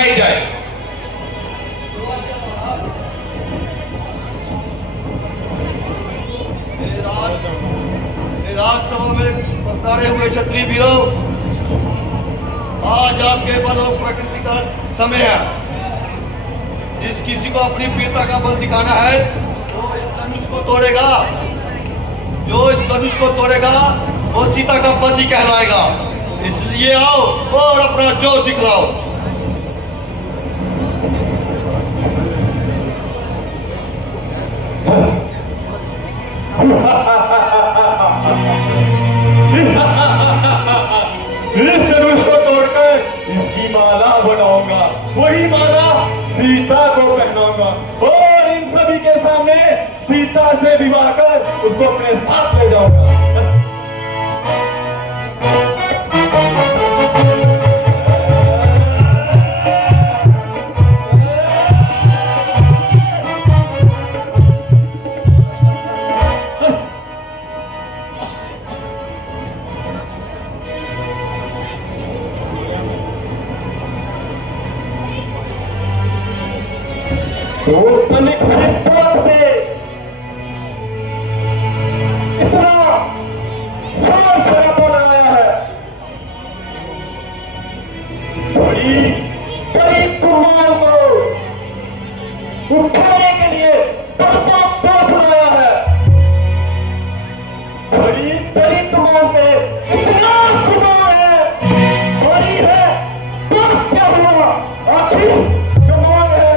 सुनाई जाए। राजसभा में पधारे हुए क्षत्रिय वीरों, आज आपके बल और प्रकृति का समय है। जिस किसी को अपनी वीरता का बल दिखाना है वो इस धनुष को तोड़ेगा। जो इस धनुष को तोड़ेगा वो सीता का पति कहलाएगा। इसलिए आओ और अपना जोर दिखलाओ। इस धनुष को तोड़कर इसकी माला बनाऊंगा, वही माला सीता को पहनाऊंगा और इन सभी के सामने सीता से विवाह कर उसको अपने साथ ले जाऊंगा। तो तनिक हिंदुस्तान पे इतना शोर शराबा लगाया है, बड़ी बड़ी कुमार को उठाने के लिए तड़प बुलाया है। बड़ी बड़ी कुमार पे इतना कुमार है, बड़ी है तो क्या हुआ, आखिर कमाल है।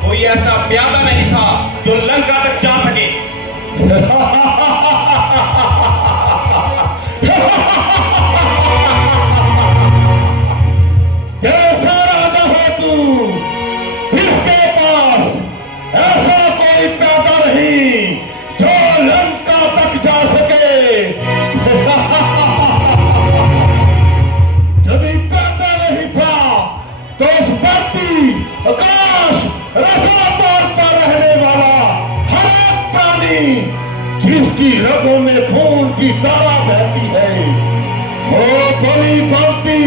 कोई ऐसा प्यादा नहीं था जो लंका तक जा सके। की दावा बहती है। वो बलि भांति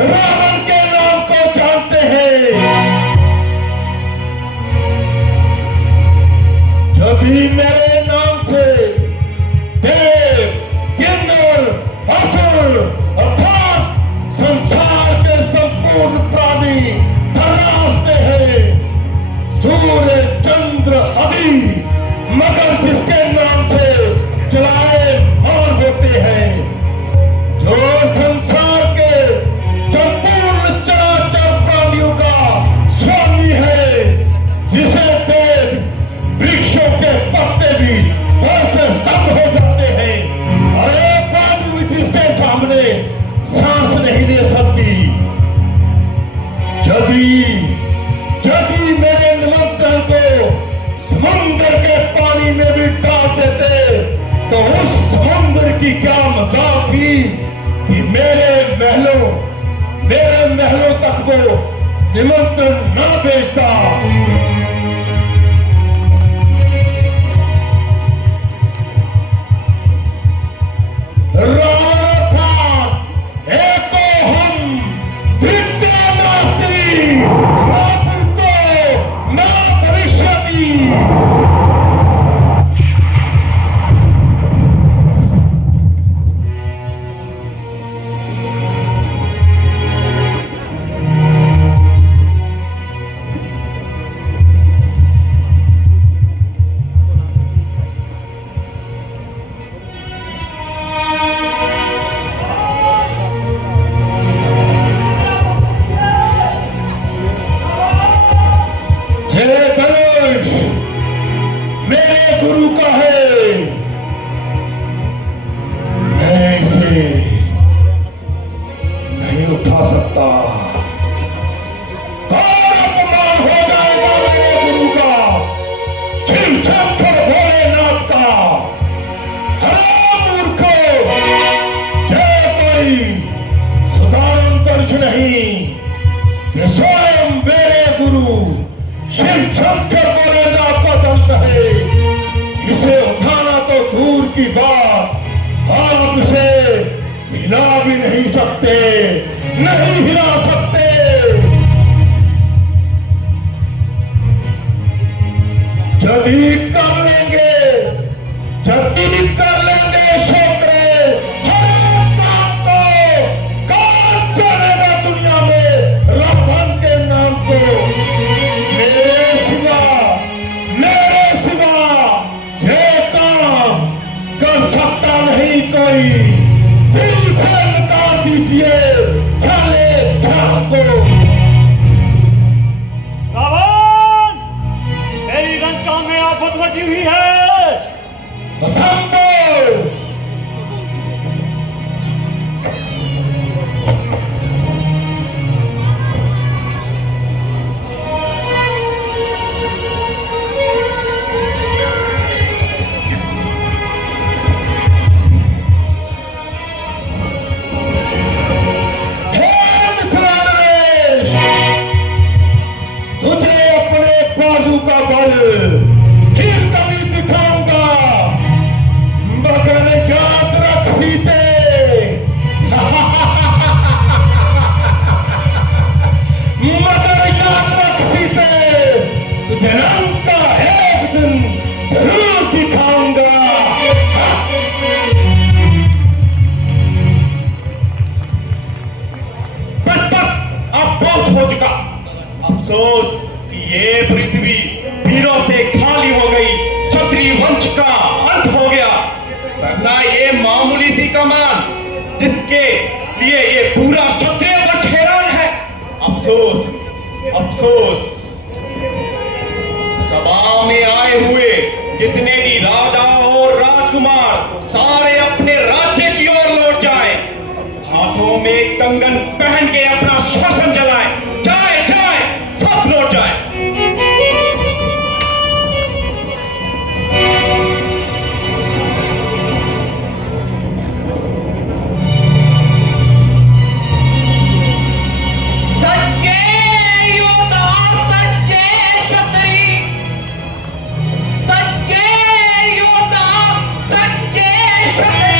रावण के नाम को जानते हैं। जभी मेरे नाम से देव, किन्नर, असुर अर्थात संसार के संपूर्ण प्राणी थर्राते हैं। सूर्य, चंद्र आदि, मगर जिसके नाम से चलायमान होते हैं, जो संसार के संपूर्ण चराचर प्राणियों का स्वामी है, जिसे देख वृक्षों के पत्ते भी वैसे स्तब्ध हो जाते हैं और एक बात भी जिसके सामने सांस नहीं ले सकती। यदि मेरे निमंत्रण को समुद्र के पानी में भी डाल देते तो उस समुद्र की क्या मजाक थी कि मेरे महलों तक वो निमंत्रण न भेजता। मेरे गुरु का है, मैं इसे नहीं उठा सकता। और अपमान हो जाएगा मेरे गुरु का, शिव शंकर भोलेनाथ का। हरा मूर्खो, जय कोई सुधारण दर्श नहीं कि स्वयं मेरे गुरु शिव शंकर भोलेनाथ का दंश है। इसे उठाना तो दूर की बात, आप इसे हिला भी नहीं सकते, नहीं हिला सकते। यदि कर लेंगे छोकरे, हर काम को कौन चलेगा दुनिया में रावण के नाम को। मेरे सिवा ये काम कर सकता नहीं कोई। दिल से निकाल दीजिए ख्याले ख्याल को। रावण, मेरी लंका में आफत मची हुई है। असंभव। का बल फिर कभी दिखाऊंगा, मगर याद रख सीते, मगर याद रख सीते, तुझे रंग का एक दिन जरूर दिखाऊंगा। अब बहुत हो चुका। अफसोस ये पृथ्वी वीरों से खाली हो गई, क्षत्रिय वंश का अंत हो गया। वरना ये मामूली सी कमान जिसके लिए ये पूरा क्षत्रिय वंश हैरान है। अफसोस, अफसोस। सभा में आए हुए जितने भी राजा और राजकुमार सारे अपने राज्य की ओर लौट जाएं, हाथों में कंगन पहन के अपना शासन चलाएं। जाए जाए, सब लौट जाए। सच्चे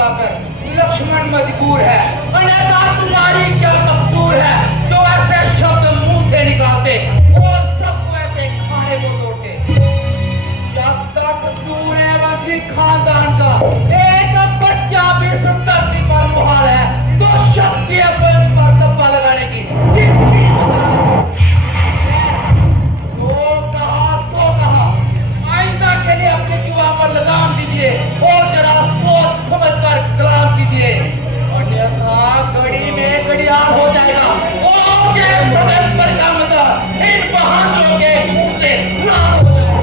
पाकर लक्ष्मण मजबूर है। अन्यथा तुम्हारी क्या कसूर है जो ऐसे शब्द मुंह से निकालते और सबको ऐसे खाने को तोड़ते। जब तक सूर्यवंशी खानदान का एक बच्चा भी इस धरती पर मुहाल है तो क्षत्रिय वंश पर धब्बा लगाने की किसकी आइंदा के लिए अपने जुबान पर लगाम दीजिए और जरा सोच समझ कर कलाम कीजिए, अन्यथा घड़ी में घड़ियाल हो जाएगा और ये समय पर का मतलब इन बहानों के मुंह से लाल हो जाएगा।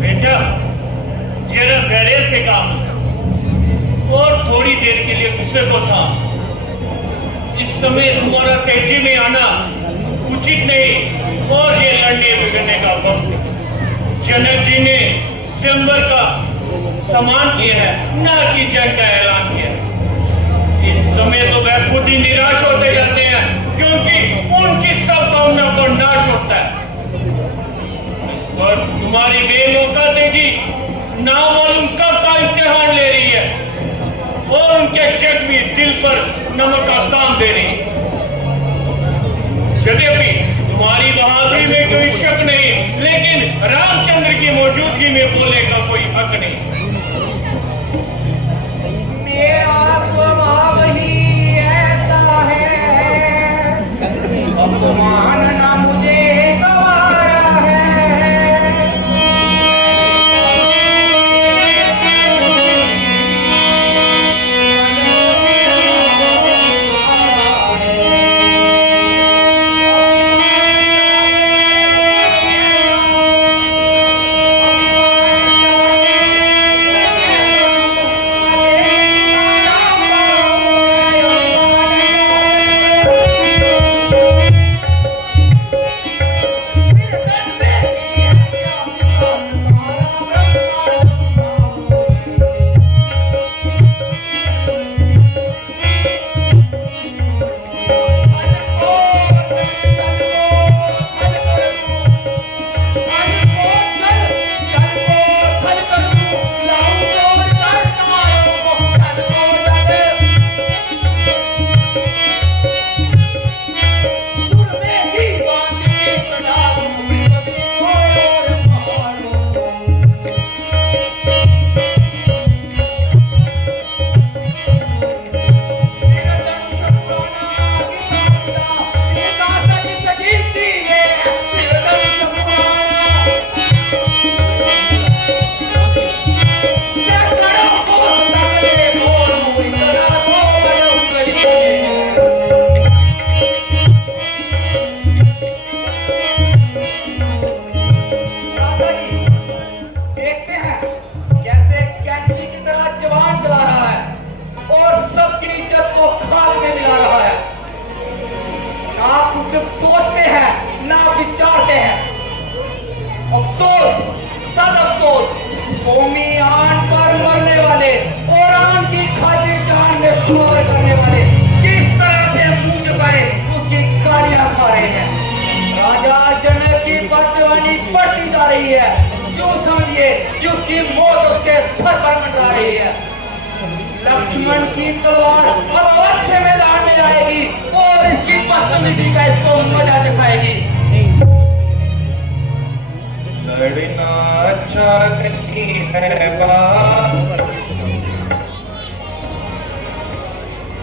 बेटा जरा गहरे से काम और थोड़ी देर के लिए गुस्से को था। इस समय तुम्हारा तेजी में आना उचित नहीं और ये लड़ने बिगड़ने का वक्त। जनक जी ने स्वयंवर का सम्मान किया है, ना कि जंग का ऐलान किया है। इस समय तो वह खुद ही निराश होते जाते हैं क्योंकि उनकी सब कामना को नाश होता है। इस पर तुम्हारी बेमौका तेजी ना मालूम कब का इम्तिहान ले रही है और उनके जख्मी दिल पर नमक का काम दे रही है। यद्यपि तुम्हारी बहादुरी में कोई शक नहीं, लेकिन रामचंद्र की मौजूदगी में बोलने का कोई हक नहीं। मेरा स्वभाव ही ऐसा है, मानना मुझे गवारा है। कौमी आन पर मरने वाले और आन की खातिर जान में शुमार करने वाले किस तरह से मुंह झुकाए उसकी गालियां खा रहे हैं। राजा जनक की बदजवानी बढ़ती जा रही है, जो समझिए कि उसकी मौत उसके सर पर मंडरा रही है। लक्ष्मण की तलवार अब अवश्य मैदान में आएगी और इसकी बदतमीजी का इसको मजा चखाएगी। लड़ना अच्छा नहीं है बाप,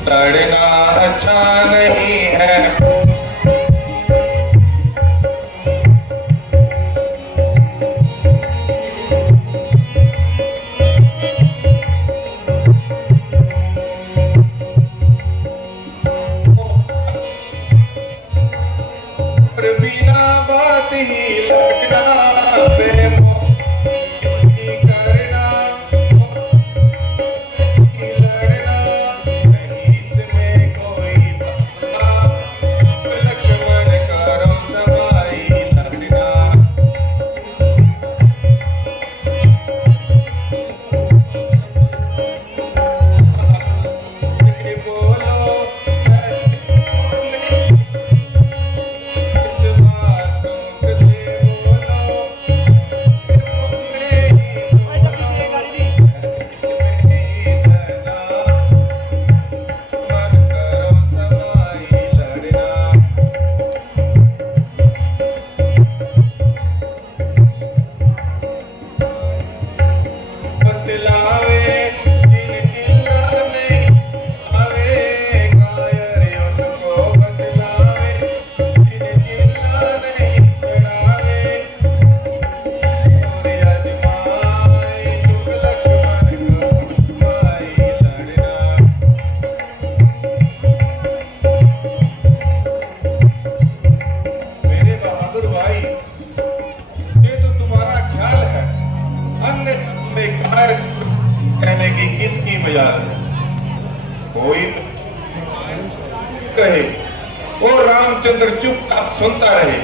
लड़ना अच्छा नहीं है। बिना बात ही लगना लड़ना नहीं, इसमें कोई कहे और रामचंद्र चुपचाप सुनता रहे।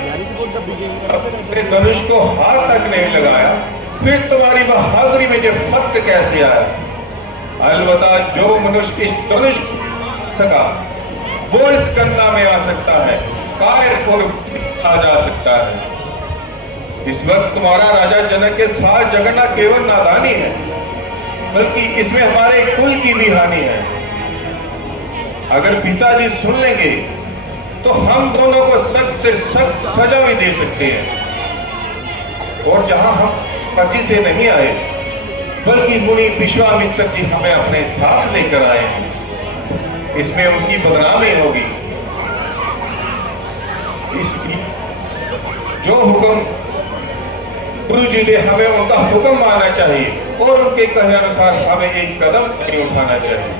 अपने धनुष को हाथ तक नहीं लगाया, फिर तुम्हारी बहादुरी में जब फर्क कैसे आया? अलबत्ता जो मनुष्य इस धनुष सका वो इस गन्ना में आ सकता है, कायरपुर आ जा सकता है। इस वक्त तुम्हारा राजा जनक के साथ झगड़ना केवल नादानी है, बल्कि इसमें हमारे कुल की भी हानि है। अगर पिताजी सुन लेंगे तो हम दोनों को सख्त से सख्त सजा भी दे सकते हैं। और जहां हम मर्जी से नहीं आए, बल्कि मुनि विश्वामित्र जी हमें अपने साथ लेकर आए हैं, इसमें उनकी बदनामी होगी। इसलिए जो हुक्म गुरु जी ने हमें उनका हुक्म मानना चाहिए और उनके कहने अनुसार हमें एक कदम नहीं उठाना चाहिए।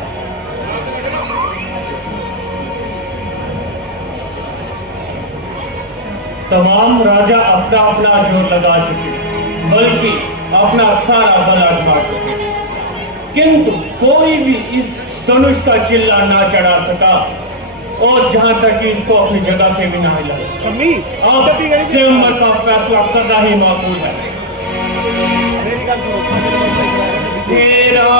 तमाम राजा अपना अपना जोर लगा चुके, बल्कि अपना सारा बल आजमा चुके, किंतु कोई भी इस धनुष का चिल्ला ना चढ़ा सका और जहां तक कि इसको अपनी जगह से भी ना हिला। अब स्वयंवर का फैसला करना ही माकूल है। तेरा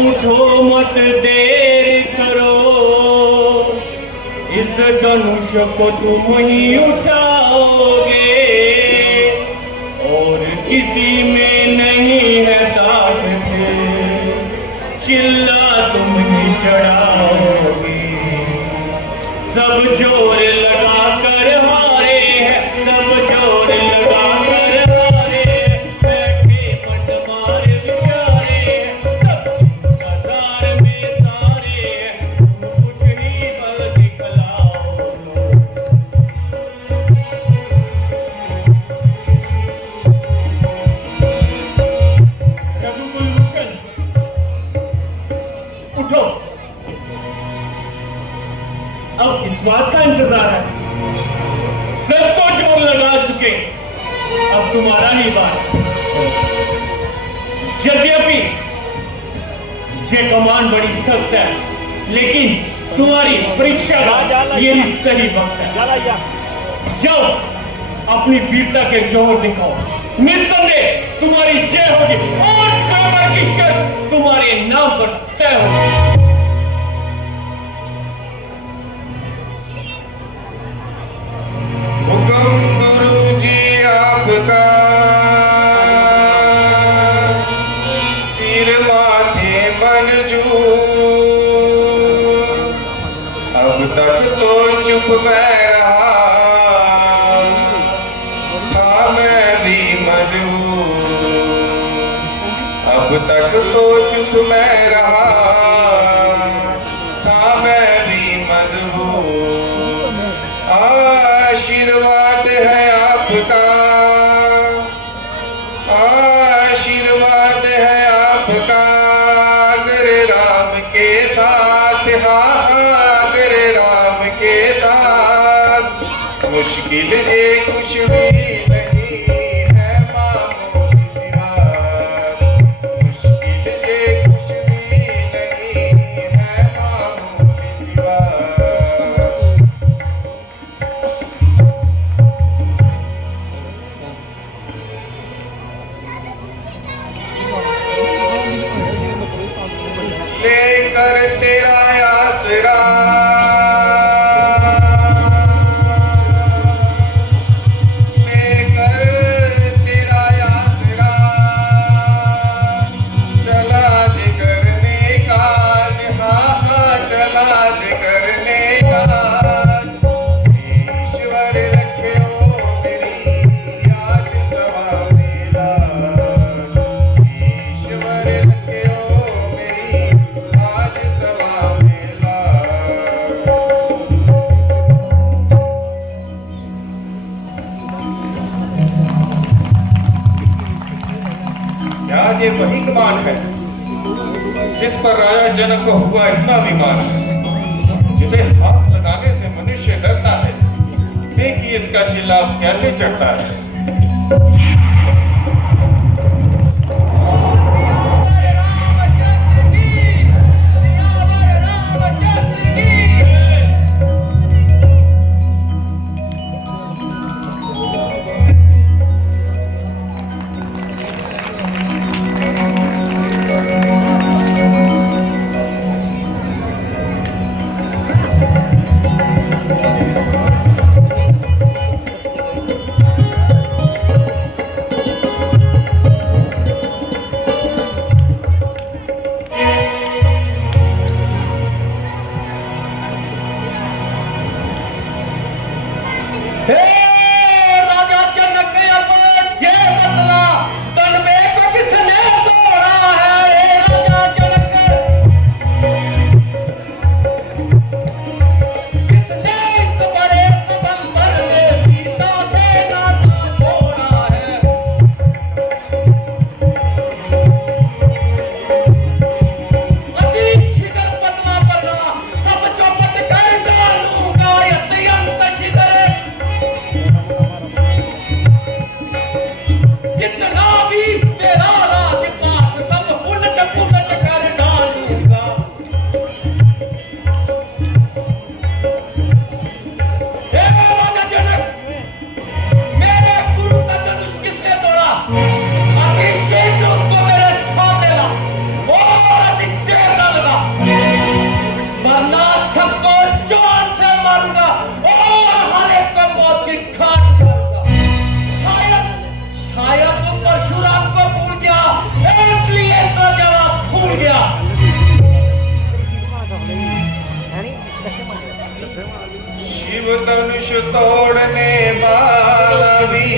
उठो मत देर करो, इस धनुष को तुम ही उठाओगे और किसी में नहीं है ताकत, चिल्ला तुम ही चढ़ाओगे। सब जोर लगा कर हारे हैं, सब जोर लगा कर हारे हैं, बैठे मत मार बिचारे हैं, सब कतार में सारे हैं, तुम कुछ ही बल दिखलाओ। रघुकुल भूषण उठो, अब इस बात का इंतजार है। सब तो जोर लगा चुके, अब तुम्हारा ही बात। यद्यपि ये कमान बड़ी सख्त है, लेकिन तुम्हारी परीक्षा का यही सही वक्त है। जाओ अपनी वीरता के जोहर दिखाओ, निस्संदेह तुम्हारी जय होगी और स्वयंवर की शर्त तुम्हारे नाम पर तय होगी। गुरु जी आपका सिर माथे मंजूर, अब तक तो चुप मैं रहा था, मैं भी मजबूर, अब तक तो चुप मैं रहा था, मैं भी मजबूर। आशीर्वाद है आपका, आशीर्वाद है आपका, अगर राम के साथ, हाँ अगर राम के साथ, मुश्किल ये कुछ भी नहीं है मामूली सी बात, मुश्किल ये कुछ भी नहीं है मामूली सी बात। लेकर तेरा आसरा, लेकर तेरा आसरा, चला जिगर ने काज, हाँ चला जिगर ने काज। ईश्वर रखियो मेरी आज सवा मेला, ईश्वर रखियो मेरी आज सवा मेला। क्या ये वही कमान है जिस पर राजा जनक को हुआ इतना अभिमान, जिसे हाथ लगाने से मनुष्य डरता है? देखिए इसका चिल्ला कैसे चढ़ता है। रामचंद्र की शिव धनुष तोड़ने वाला भी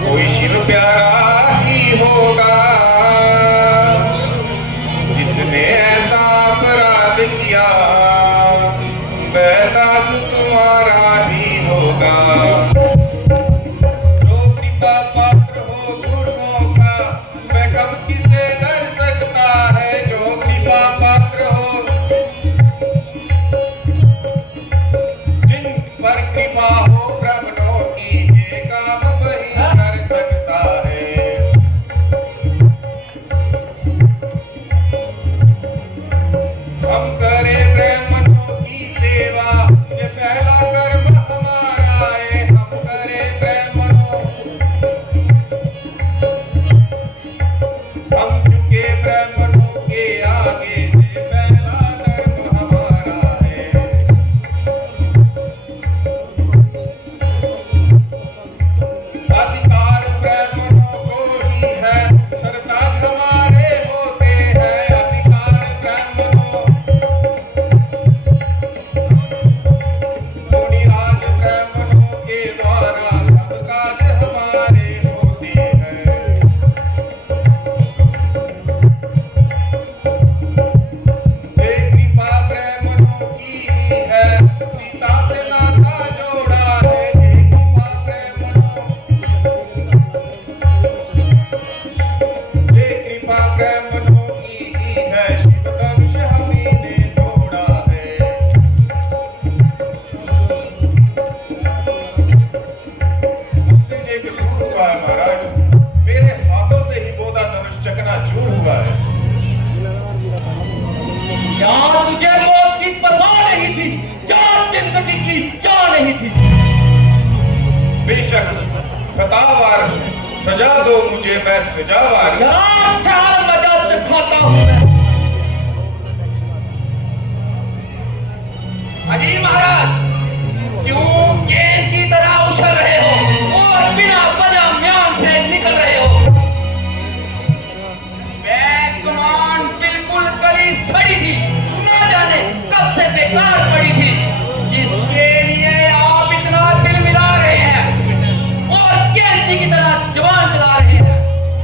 कोई शिव प्यारा ही होगा, जिसने ऐसा अपराध किया वह दास तुम्हारा ही होगा। जो कृपा पात्र हो गुरुओं का वह कब किसे डर सकता है। जो कृपा पात्र हो जिन पर कृपा हो ब्राह्मणों की ये काम वही कर सकता है। हम करें ब्राह्मणों की सेवा ये पहला कर्म हमारा है। हम करें ब्राह्मणों, हम झुके ब्राह्मणों के आगे ये पहला कर्म हमारा है। अधिकार ब्राह्मणों को ही है, सरताज हमारे होते हैं। अधिकार ब्राह्मणों, मुनिराज ब्राह्मणों के द्वारा सब काज हमारे होते हैं। जय कृपा ब्राह्मणों की ही है, सीता से नाता जोड़ा है। जय कृपा ब्राह्मणों, जय कृपा ब्राह्मणों की ही है, शिव धनुष हमी ने जोड़ा है। मुझसे एक सूर हुआ है महाराज, मेरे हाथों से ही बोधा धनुष चकनाचूर हुआ है। क्या तुझे मौत की परवाह नहीं थी? क्या जिंदगी की चाह नहीं थी? बेशक खतावार सजा दो मुझे, मैं सजावार। क्या मजा चखाता हूं मैं। अजी महाराज, क्यों गेंद की तरह उछल रहे हो और बिना वजह म्यान से निकल रहे हो? बैक कमान बिल्कुल गली सड़ी थी, ना जाने कब से बेकार पड़ी थी, जिसके लिए आप इतना दिल मिला रहे हैं और कैंची की तरह जवान चला रहे हैं।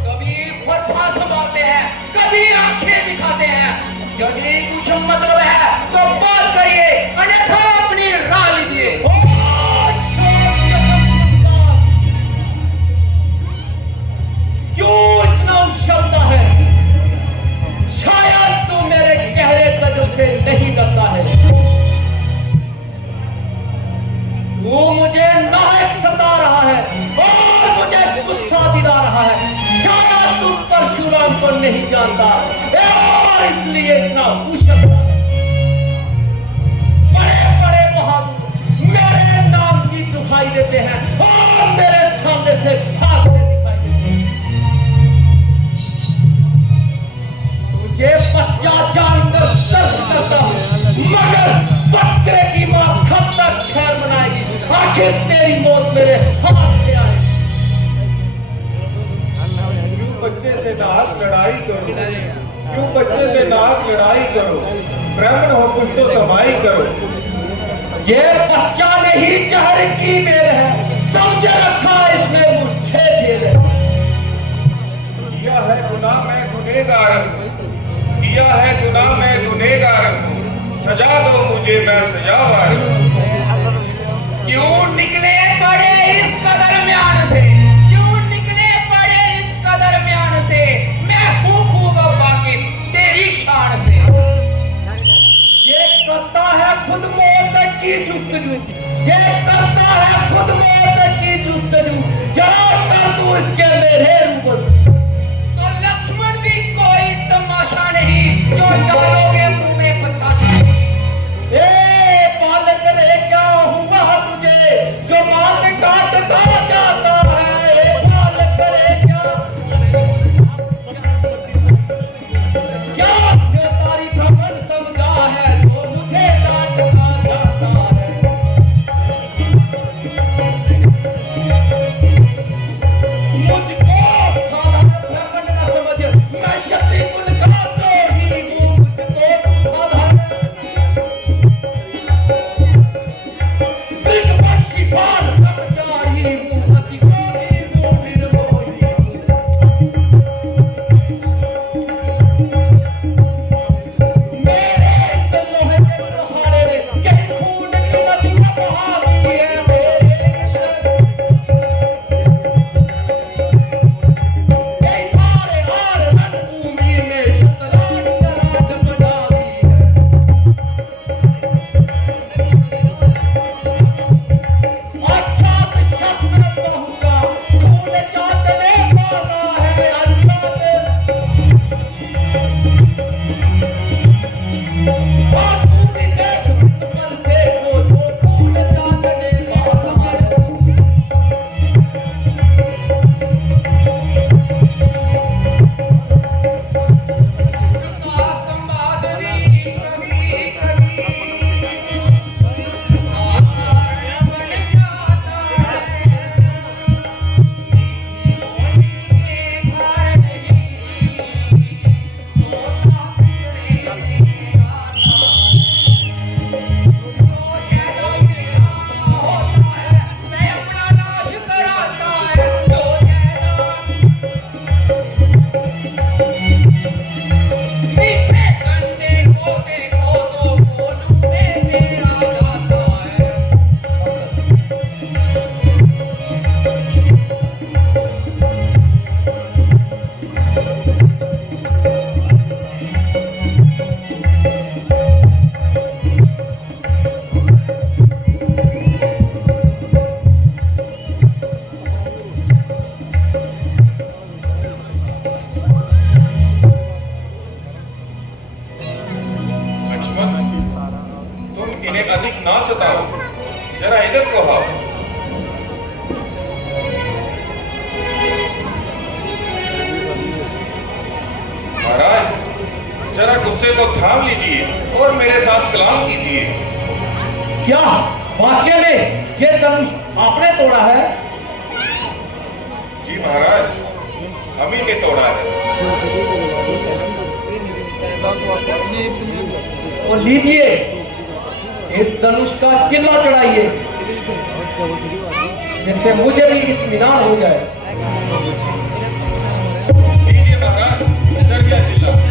कभी फरसा संभालते हैं, कभी आंखें दिखाते हैं। यदि कुछ मतलब है तो बात करिए, अन्यथा अपनी राह लीजिए। क्यों इतना उछलता है? शायद तू मेरे गहरे कदों से नहीं डरता है। वो मुझे नायक सता रहा है और मुझे गुस्सा दिला रहा है। शायद तू परशुराम को नहीं जानता और इसलिए इतना उछलता है। बड़े बड़े बहादुर मेरे नाम की दुहाई देते हैं और मेरे सामने से भागते दिखाई देते हैं। तुझे बच्चा जानकर दर्द करता हूं, मगर बकरे की मां कब तक खैर मनाएगी? आखिर तेरी मौत मेरे हाथ से आएगी। क्यों बच्चे से नाहक लड़ाई करो, क्यों बच्चे से नाहक लड़ाई करो, ब्राह्मण हो कुछ तो समाई करो। ये बच्चा नहीं जहर की मेल है, समझे रखा इसमें मुझे जेल है। किया है गुनाह मैं गुनहगार हूँ, किया है गुनाह मैं गुनहगार हूँ, सजा दो मुझे मैं सजावार हूँ। क्यों निकले पड़े इस कदर म्यान से? क्यों निकले पड़े इस कदर म्यान से? मैं हूँ खूब वाकिफ तेरी शान से। ये करता है खुद मौत की जुस्तजू, ये करता है खुद मौत की जुस्तजू। जरा कर तू इसके मेरे रूबरू। तो लक्ष्मण भी कोई तमाशा नहीं जो डालोगे मुंह में पत्ता। ए बालक रे क्या हुआ तुझे जो माल काटता जाता है? ए बालक रे क्या तुम्हारी खबर समझा है तो मुझे डांटता जाता है? मुझ अधिक ना सताओ, जरा इधर को आओ। महाराज, जरा गुस्से को थाम लीजिए और मेरे साथ कलाम कीजिए। क्या वाकई में ये धनुष आपने तोड़ा है? जी महाराज, हम ही ने तोड़ा है। तो लीजिए, इस धनुष का चिल्ला चढ़ाइए, जिससे मुझे भी इत्मीनान हो जाए। लीजिए महाराज, चढ़ गया चिल्ला।